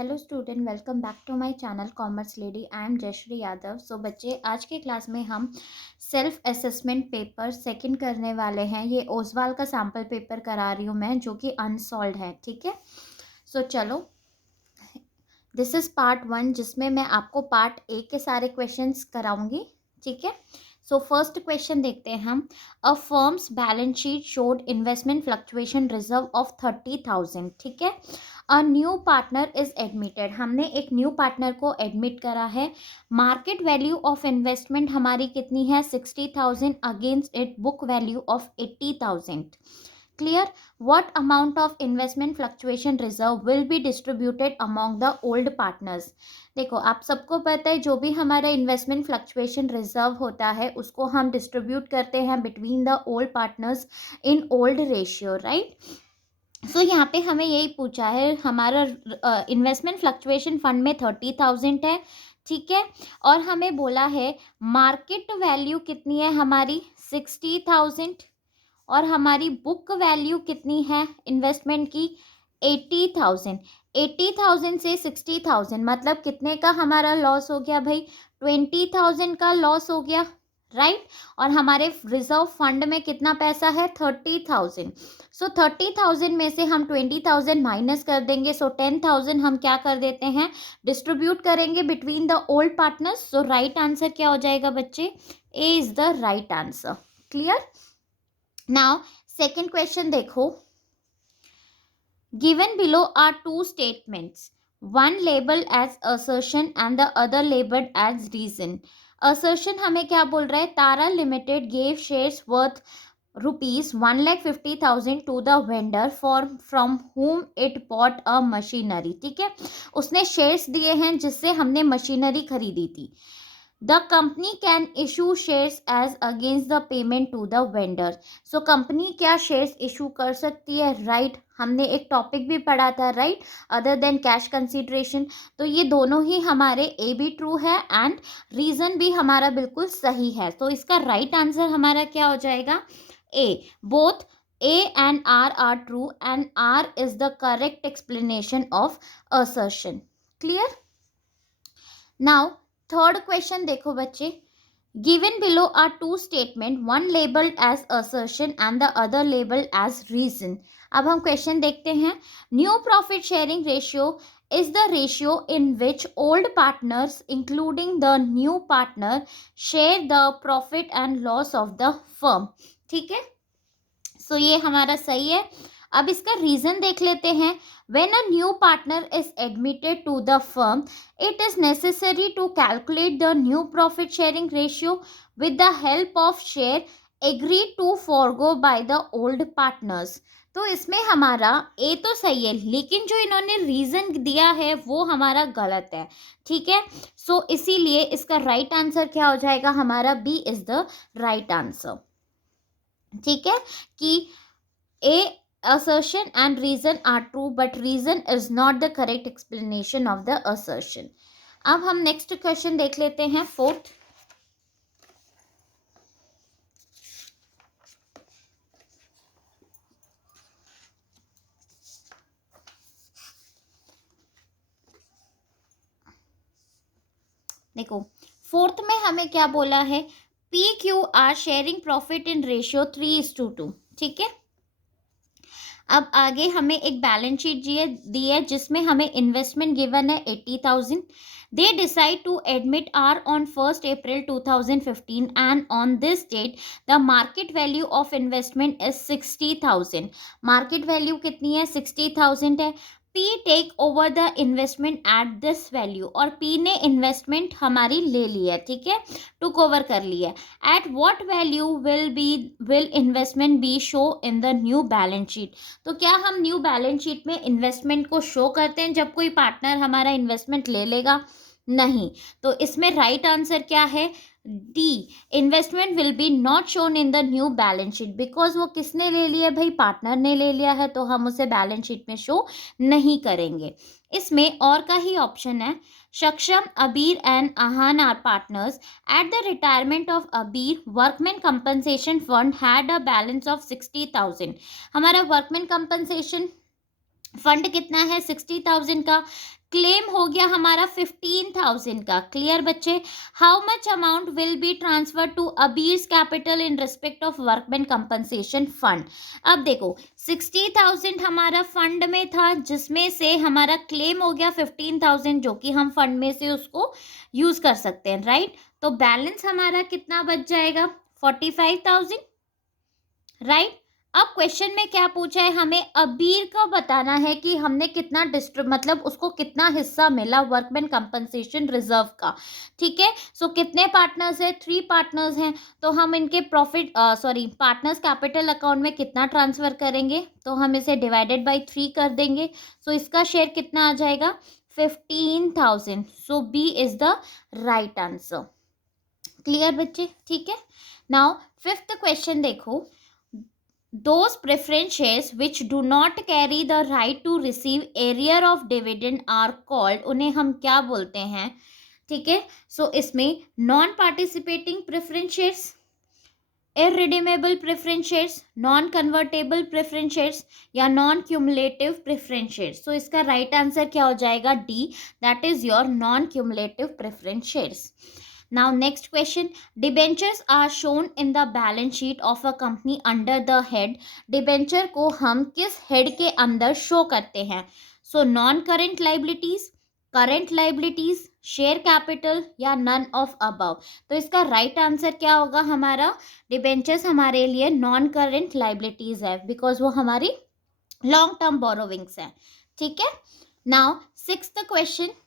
Hello student, welcome back to my channel commerce lady. I am Jayshree Yadav. So बच्चे, आज के class में हम सेल्फ असेसमेंट पेपर सेकंड करने वाले हैं। ये ओसवाल का सैम्पल पेपर करा रही हूँ मैं, जो कि अनसॉल्व है। ठीक है, सो चलो, दिस इज़ पार्ट 1, जिसमें मैं आपको पार्ट ए के सारे क्वेश्चंस कराऊंगी। ठीक है, सो फर्स्ट क्वेश्चन देखते हैं हम। A firm's balance sheet showed investment fluctuation reserve of 30,000। ठीक है, a new partner is admitted. हमने एक न्यू पार्टनर को एडमिट करा है। मार्केट वैल्यू ऑफ इन्वेस्टमेंट हमारी कितनी है? 60,000 against it book value of 80,000। Clear? What amount of investment fluctuation reserve will be distributed among the old partners? देखो, आप सबको पता है जो भी हमारा इन्वेस्टमेंट फ्लक्चुएशन रिजर्व होता है उसको हम डिस्ट्रीब्यूट करते हैं between the old partners in old ratio, right? So यहाँ पे हमें यही पूछा है, हमारा इन्वेस्टमेंट फ्लक्चुएशन फंड में 30,000 है। ठीक है, और हमें बोला है मार्केट वैल्यू कितनी है हमारी? 60,000। और हमारी बुक वैल्यू कितनी है इन्वेस्टमेंट की? 80,000। 80,000 से 60,000 मतलब कितने का हमारा लॉस हो गया भाई? 20,000 का लॉस हो गया, राइट? और हमारे रिजर्व फंड में कितना पैसा है? 30,000। सो 30,000 में से हम 20,000 माइनस कर देंगे। सो 10,000 हम क्या कर देते हैं? डिस्ट्रीब्यूट करेंगे between the old partners. So right answer क्या हो जाएगा बच्चे? A is the right answer. Clear? Now, second question देखो, given below are two statements, one labeled as assertion and the other labeled as reason. Assertion हमें क्या बोल रहा है? तारा limited gave shares worth rupees 1,50,000 to the vendor from whom it bought a machinery. ठीक है, उसने shares दिए हैं जिससे हमने मशीनरी खरीदी थी। The company can issue shares as against the payment to the vendor. So company क्या शेयर्स इशू कर सकती है? राइट, हमने एक टॉपिक भी पढ़ा था, right, other than cash consideration. तो ये दोनों ही हमारे ए भी ट्रू है एंड रीजन भी हमारा बिल्कुल सही है। तो इसका राइट आंसर हमारा क्या हो जाएगा? A. Both A and R true and R is the correct explanation of assertion. Clear? Now third question देखो बच्चे, given below are two statement, one labelled as assertion and the other labelled as reason. अब हम question देखते हैं। New profit sharing ratio is the ratio in which old partners including the new partner share the profit and loss of the firm. ठीक है, सो ये हमारा सही है। अब इसका रीजन देख लेते हैं। When a new partner is admitted to the firm, it is necessary to calculate the new profit sharing ratio with the help of share agreed to forgo by the old partners. तो इसमें हमारा ए तो सही है, लेकिन जो इन्होंने reason दिया है वो हमारा गलत है। ठीक है, सो इसीलिए इसका राइट आंसर क्या हो जाएगा हमारा? B is the right answer. ठीक है, कि ए assertion and reason are true but reason is not the correct explanation of the assertion. अब हम नेक्स्ट क्वेश्चन देख लेते हैं, फोर्थ। देखो, फोर्थ में हमें क्या बोला है? P Q R sharing profit in ratio 3:2। ठीक है, अब आगे हमें एक बैलेंस शीट दी है जिसमें हमें इन्वेस्टमेंट गिवन है 80,000। They decide to admit R on 1 April 2015 and on this date the market value of investment is 60,000। Market value कितनी है? 60,000 है। P take over the investment at this value, और P ने investment हमारी ले ली है। ठीक है, टुक ओवर कर ली है। At what value will investment be show in the new balance sheet? तो क्या हम न्यू बैलेंस शीट में इन्वेस्टमेंट को शो करते हैं जब कोई पार्टनर हमारा इन्वेस्टमेंट ले लेगा? नहीं। तो इसमें राइट आंसर क्या है? D, investment will be not shown in the new balance sheet, because वो किसने ले लिया भाई? पार्टनर ने ले लिया है, तो हम उसे बैलेंस शीट में शो नहीं करेंगे। इसमें और का ही ऑप्शन है। Saksham, Abir and Aahan are partners. At the retirement of Abir, workman compensation fund had a balance of 60,000। हमारा वर्कमैन कंपनसेशन फंड कितना है? 60,000 का। क्लेम हो गया हमारा 15,000 का। क्लियर बच्चे? How much amount will be transfer to Abir's capital in respect of workman compensation fund? अब देखो 60,000 हमारा फंड में था, जिसमें से हमारा क्लेम हो गया 15,000, जो कि हम फंड में से उसको यूज कर सकते हैं, राइट? तो बैलेंस हमारा कितना बच जाएगा? 45,000, राइट? अब क्वेश्चन में क्या पूछा है, हमें अबीर का बताना है कि हमने कितना मतलब उसको कितना हिस्सा मिला वर्कमैन कंपनसेशन रिजर्व का। ठीक है, सो कितने पार्टनर्स है? 3 पार्टनर्स हैं। तो हम इनके प्रॉफिट पार्टनर्स कैपिटल अकाउंट में कितना ट्रांसफर करेंगे? तो हम इसे डिवाइडेड बाई 3 कर देंगे। सो इसका शेयर कितना आ जाएगा? 15,000। So B is the right answer. Clear बच्चे? ठीक है, नाउ फिफ्थ क्वेश्चन देखो, those preference shares which do not carry the right to receive arrear of dividend are called, उन्हें हम क्या बोलते हैं? ठीक है, सो इसमें non participating preference shares, irredeemable preference shares, non convertible preference shares या नॉन क्यूमुलेटिव प्रेफरेंस शेयर्स। सो इसका राइट आंसर क्या हो जाएगा? D, that is your non cumulative preference shares. Now next question, debentures are shown in the balance sheet of a company under the head, debenture को हम किस head के अंदर show करते हैं? So non current liabilities, current liabilities, share capital या none of above. तो इसका राइट आंसर क्या होगा हमारा? डिबेंचर्स हमारे लिए नॉन करेंट लाइबिलिटीज है, बिकॉज वो हमारी लॉन्ग टर्म बोरोविंग्स है। ठीक है, now sixth question,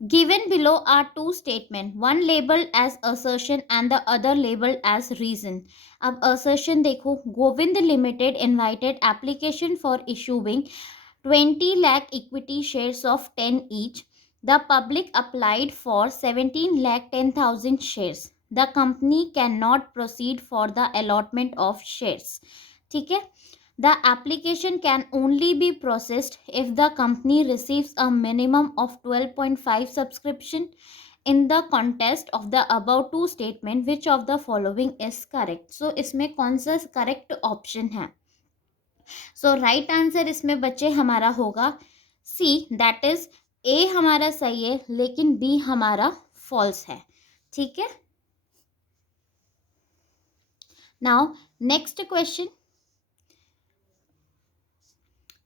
given below are two statements, one labeled as assertion and the other labeled as reason. अब assertion देखो, Govind limited invited application for issuing 20 lakh equity shares of 10 each. The public applied for 17 lakh 10,000 shares. The company cannot proceed for the allotment of shares. ठीक है, the application can only be processed if the company receives a minimum of 12.5 subscription in the contest of the above two statement, which of the following is correct? So इसमें कौन सा correct option है? सो right answer इसमें बच्चे हमारा होगा सी, that is a हमारा सही है लेकिन बी हमारा फॉल्स है। ठीक है, now next question,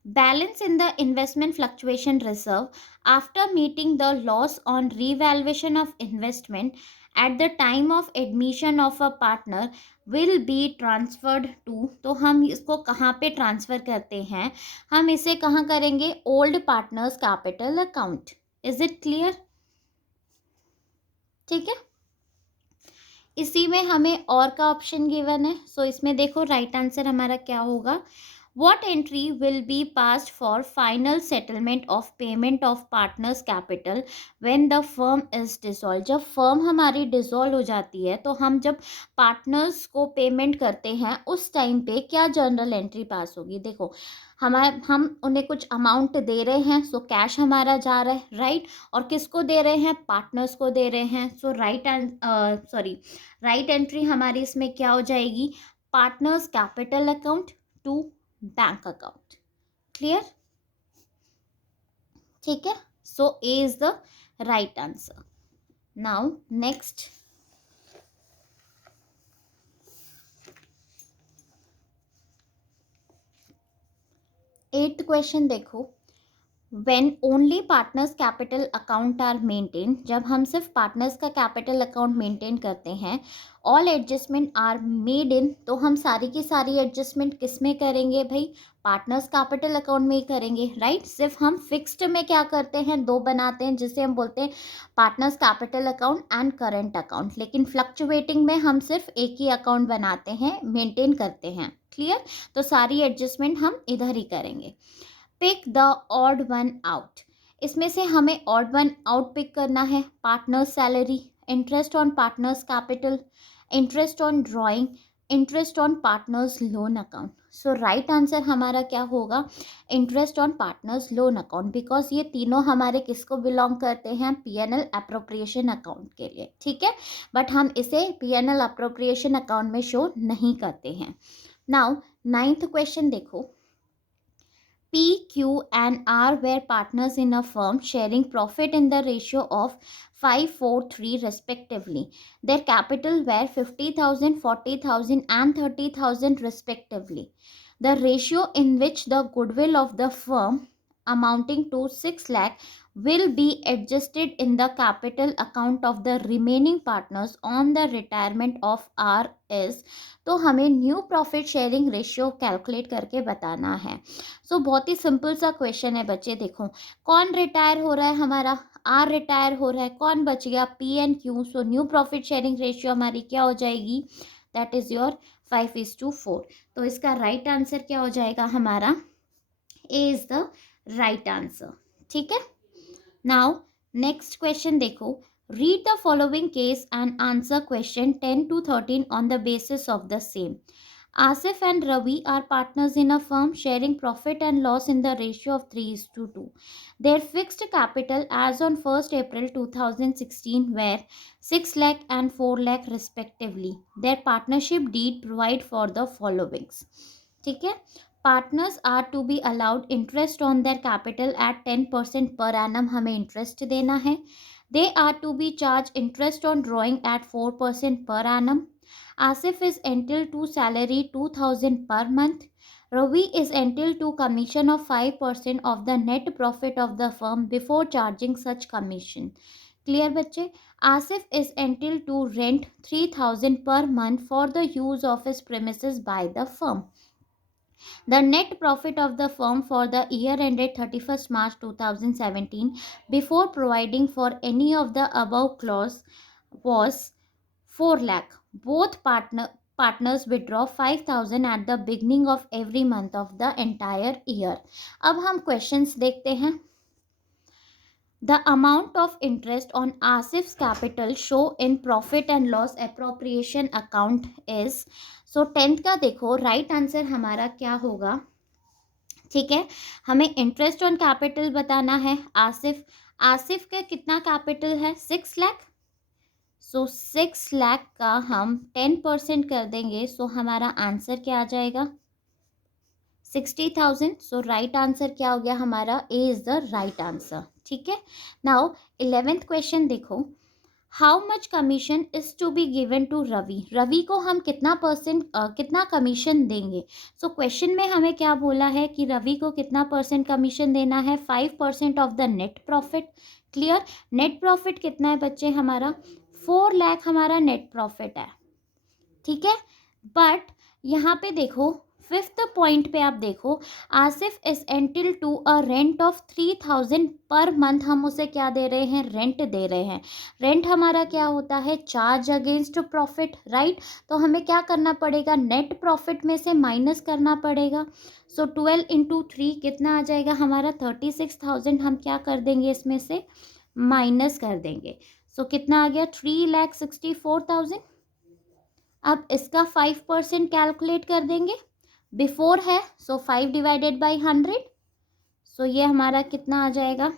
balance in the investment fluctuation reserve after meeting the loss on revaluation of investment at the time of admission of a partner will be transferred to, तो हम इसको कहाँ पे transfer करते हैं? हम इसे कहाँ करेंगे? Old partners capital account. Is it clear? ठीक है, इसी में हमें और का ऑप्शन गिवन है। सो इसमें देखो राइट आंसर हमारा क्या होगा? What entry will be passed for final settlement of payment of partners capital when the firm is dissolved? जब फर्म हमारी डिसॉल्व हो जाती है तो हम जब पार्टनर्स को पेमेंट करते हैं उस टाइम पे क्या जर्नल एंट्री पास होगी? देखो हम उन्हें कुछ अमाउंट दे रहे हैं, सो कैश हमारा जा रहा है, राइट? और किसको दे रहे हैं? पार्टनर्स को दे रहे हैं। सो राइट एंट्री हमारी इसमें क्या हो जाएगी? Partners capital account to bank account. Clear? ठीक है, so A is the right answer. Now next, eighth question देखो, when only partners capital account are maintained, जब हम सिर्फ पार्टनर्स का कैपिटल अकाउंट मेंटेन करते हैं, all adjustment are made in, तो हम सारी की सारी एडजस्टमेंट किस में करेंगे भाई? पार्टनर्स कैपिटल अकाउंट में ही करेंगे, राइट? सिर्फ हम फिक्स्ड में क्या करते हैं? दो बनाते हैं, जिसे हम बोलते हैं partners capital account and current account, लेकिन फ्लक्चुएटिंग में हम सिर्फ एक ही अकाउंट बनाते हैं, मेंटेन करते हैं। क्लियर? तो सारी एडजस्टमेंट हम इधर ही करेंगे। Pick the odd one out, इसमें से हमें ऑड वन आउट पिक करना है। Partners salary, interest on partners capital, interest on drawing, interest on partners loan account. So right answer हमारा क्या होगा? Interest on partners loan account, because ये तीनों हमारे किसको बिलोंग करते हैं? पीएनएल अप्रोप्रिएशन अकाउंट के लिए। ठीक है, बट हम इसे पीएनएल अप्रोप्रिएशन अकाउंट में शो नहीं करते हैं। नाउ नाइन्थ क्वेश्चन देखो, P, Q, and R were partners in a firm sharing profit in the ratio of 5:4:3 respectively. Their capital were 50,000, 40,000, and 30,000 respectively. The ratio in which the goodwill of the firm amounting to 6 lakh will be adjusted in the capital account of the remaining partners on the retirement of R is, तो हमें new profit sharing ratio calculate करके बताना है. बहुत ही simple सा question है बच्चे. देखो कौन रिटायर हो रहा है, हमारा आर रिटायर हो रहा है, कौन बच गया, P and Q. So new profit sharing ratio हमारी क्या हो जाएगी, दैट इज योर 5:4. तो इसका राइट आंसर क्या हो जाएगा हमारा, A is the right answer. ठीक है. नाउ नेक्स्ट क्वेश्चन देखो. Read the following case and answer question 10 to 13 on the basis of the same. Asif and Ravi are partners in a firm sharing profit and loss in the ratio of 3:2. Their fixed capital as on 1st April 2016 were 6 lakh and 4 lakh respectively. Their partnership deed provide for the followings. ठीक है. Partners are to be allowed interest on their capital at 10% per annum. हमें interest देना है. They are to be charged interest on drawing at 4% per annum. Asif is entitled to salary 2,000 per month. Ravi is entitled to commission of 5% of the net profit of the firm before charging such commission. Clear बच्चे. Asif is entitled to rent 3,000 per month for the use of his premises by the firm. The net profit of the firm for the year ended 31st March 2017 before providing for any of the above clause was 4 lakh. Both partners withdraw 5,000 at the beginning of every month of the entire year. अब हम questions देखते हैं. The amount of interest on Asif's capital show in profit and loss appropriation account is. So 10th का देखो right answer हमारा क्या होगा. ठीक है. हमें इंटरेस्ट ऑन कैपिटल बताना है. आसिफ का कितना कैपिटल है, 6 लाख. सो 6 लाख का हम 10% कर देंगे. सो हमारा आंसर क्या आ जाएगा, 60,000. सो राइट आंसर क्या हो गया हमारा, A is the right answer. ठीक है. नाउ 11th क्वेश्चन देखो. How much commission is to be given to Ravi. Ravi को हम कितना कमीशन देंगे. सो क्वेश्चन में हमें क्या बोला है कि रवि को कितना परसेंट कमीशन देना है, 5% of the net profit. Clear. Net profit कितना है बच्चे हमारा, 4 लाख हमारा नेट प्रॉफिट है. ठीक है. बट यहाँ पे देखो 5th पॉइंट पे आप देखो, Asif is entitle to a rent of 3,000 per month. हम उसे क्या दे रहे हैं, रेंट दे रहे हैं. रेंट हमारा क्या होता है, चार्ज अगेंस्ट प्रॉफिट. राइट. तो हमें क्या करना पड़ेगा, नेट प्रॉफिट में से माइनस करना पड़ेगा. सो 12 into 3 कितना आ जाएगा हमारा, 36,000. हम क्या कर देंगे, इसमें से माइनस कर देंगे. सो कितना आ गया, 3,64,000. अब इसका 5% कैलकुलेट कर देंगे. बिफोर है सो 5 डिवाइडेड बाई 100. सो ये हमारा कितना आ जाएगा,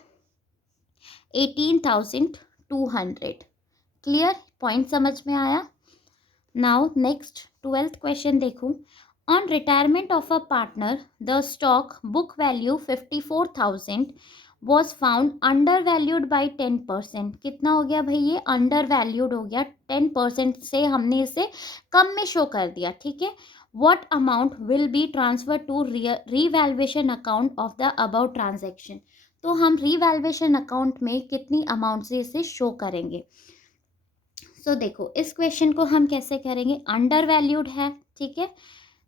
18,200. क्लियर. पॉइंट समझ में आया. नाउ नेक्स्ट 12th क्वेश्चन देखो. On retirement of a partner the stock book value 54,000 was found under valued by 10%. कितना हो गया भाई, ये अंडर वैल्यूड हो गया. 10% से हमने इसे कम में शो कर दिया. ठीक है. What amount will be transfer to revaluation account of the above transaction. तो हम रीवैल्यूएशन अकाउंट में कितनी अमाउंट से इसे शो करेंगे. सो देखो इस क्वेश्चन को हम कैसे करेंगे, अंडर वैल्यूड है. ठीक है.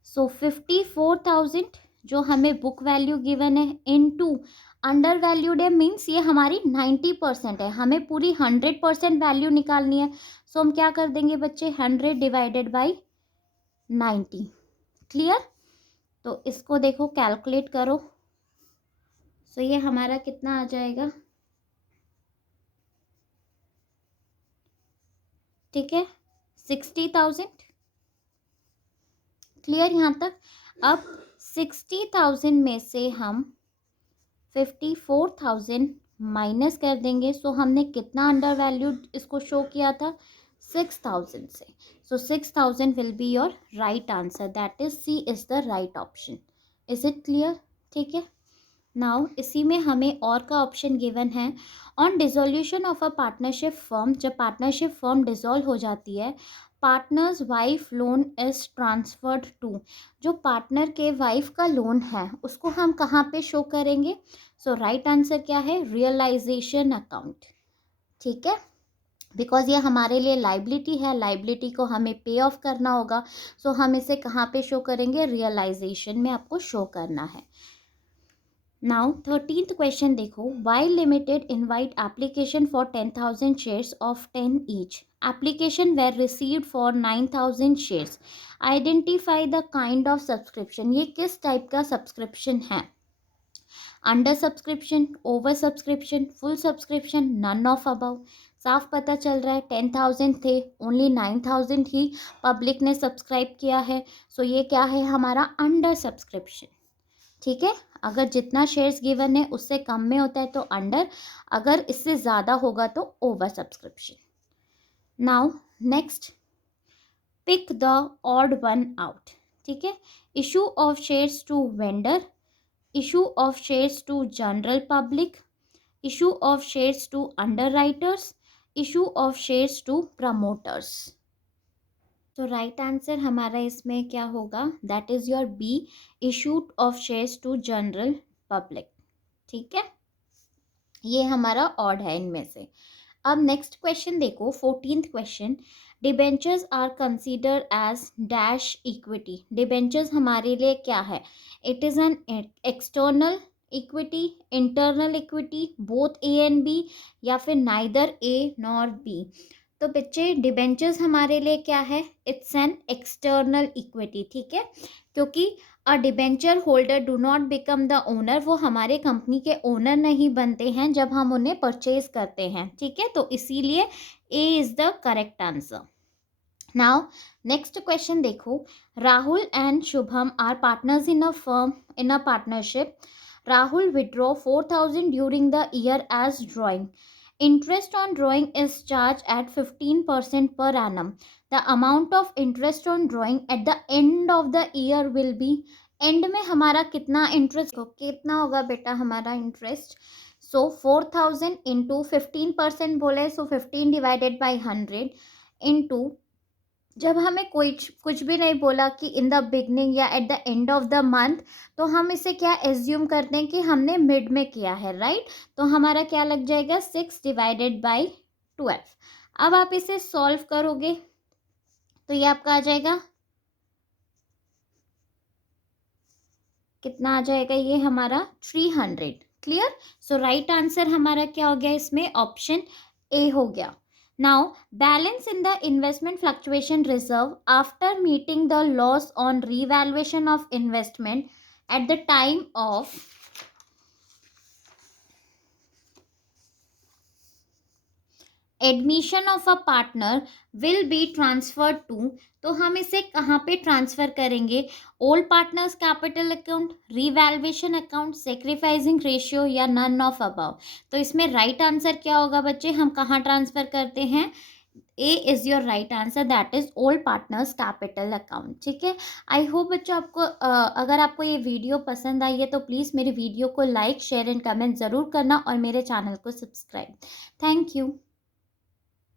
सो 54,000 जो हमें बुक वैल्यू गिवन है इनटू अंडर वैल्यूड है, मीन्स ये हमारी 90% है. हमें पूरी 100% वैल्यू निकालनी है. सो हम क्या कर देंगे बच्चे, 100 डिवाइडेड बाई 90. क्लियर. तो इसको देखो कैलकुलेट करो. सो ये हमारा कितना आ जाएगा, ठीक है, 60,000. क्लियर यहाँ तक. अब 60,000 में से हम 54,000 माइनस कर देंगे. सो हमने कितना अंडर वैल्यूड इसको शो किया था, 6,000 से. So 6,000 will be your right answer. That is C is the right option. Is it clear. ठीक है. नाउ इसी में हमें और का ऑप्शन गिवन है, on dissolution of a partnership firm, जब पार्टनरशिप फर्म डिसॉल्व हो जाती है, partners wife loan is transferred to, जो पार्टनर के वाइफ का लोन है उसको हम कहाँ पे शो करेंगे? सो राइट आंसर क्या है? Realisation account. ठीक है, बिकॉज ये हमारे लिए लाइबिलिटी है, लाइबिलिटी को हमें पे ऑफ करना होगा, सो हम इसे कहाँ पे शो करेंगे? रियलाइजेशन में आपको शो करना है। नाउ 13th क्वेश्चन देखो, Y limited invite application for 10,000 shares of 10 each, application were received for 9,000 shares, identify the kind of subscription, ये किस टाइप का सब्सक्रिप्शन है? Under subscription, over subscription, full subscription, none of above. साफ पता चल रहा है 10,000 थे, ओनली 9,000 ही पब्लिक ने सब्सक्राइब किया है, सो ये क्या है हमारा? Under subscription. ठीक है, अगर जितना शेयर्स गिवन है उससे कम में होता है तो अंडर, अगर इससे ज़्यादा होगा तो over subscription. Now next, pick the odd one out. ठीक है, issue of shares to vendor, issue of shares to general public, issue of shares to underwriters, issue of shares to promoters। तो right answer हमारा इसमें क्या होगा? That is your B, issue of shares to general public. ठीक है, ये हमारा odd है इनमें से। अब नेक्स्ट क्वेश्चन देखो, 14th question, debentures are consider as dash equity, debentures हमारे लिए क्या है? It is an external equity, internal equity, both A and B, या फिर नाइदर ए नॉर बी। तो बच्चे डिबेंचर्स हमारे लिए क्या है? It's an external equity. ठीक है, क्योंकि अ debenture holder do not become the owner, वो हमारे कंपनी के ओनर नहीं बनते हैं जब हम उन्हें परचेज करते हैं। ठीक है, तो इसीलिए A is the correct answer. Now next question देखो, Rahul and Shubham are partners in a firm, in a partnership, Rahul withdraw 4,000 during the year as drawing, interest on drawing is charged at 15% per annum, the amount of interest on drawing at the end of the year will be, and में हमारा कितना interest, कितना होगा बेटा हमारा interest? सो 4,000 into 15% बोले, सो 15 divided by 100 into, जब हमें कोई कुछ भी नहीं बोला कि इन द बिगनिंग या at the end of the month, तो हम इसे क्या एज्यूम करते हैं कि हमने मिड में किया है, राइट? तो हमारा क्या लग जाएगा? 6 डिवाइडेड बाई 12। अब आप इसे सॉल्व करोगे तो ये आपका आ जाएगा, कितना आ जाएगा? ये हमारा 300। क्लियर? सो राइट आंसर हमारा क्या हो गया इसमें? ऑप्शन ए हो गया। Now, balance in the investment fluctuation reserve after meeting the loss on revaluation of investment at the time of admission of a partner will be transferred to, तो हम इसे कहाँ पे ट्रांसफर करेंगे? Old partners capital account, revaluation account, sacrificing ratio, या none of above. तो इसमें right answer क्या होगा बच्चे? हम कहाँ ट्रांसफर करते हैं? A is your right answer, that is old partners capital account. ठीक है, आई होप बच्चों आपको अगर आपको ये वीडियो पसंद आई है तो प्लीज़ मेरे वीडियो को लाइक, शेयर एंड कमेंट ज़रूर करना और मेरे चैनल को सब्सक्राइब। Thank you.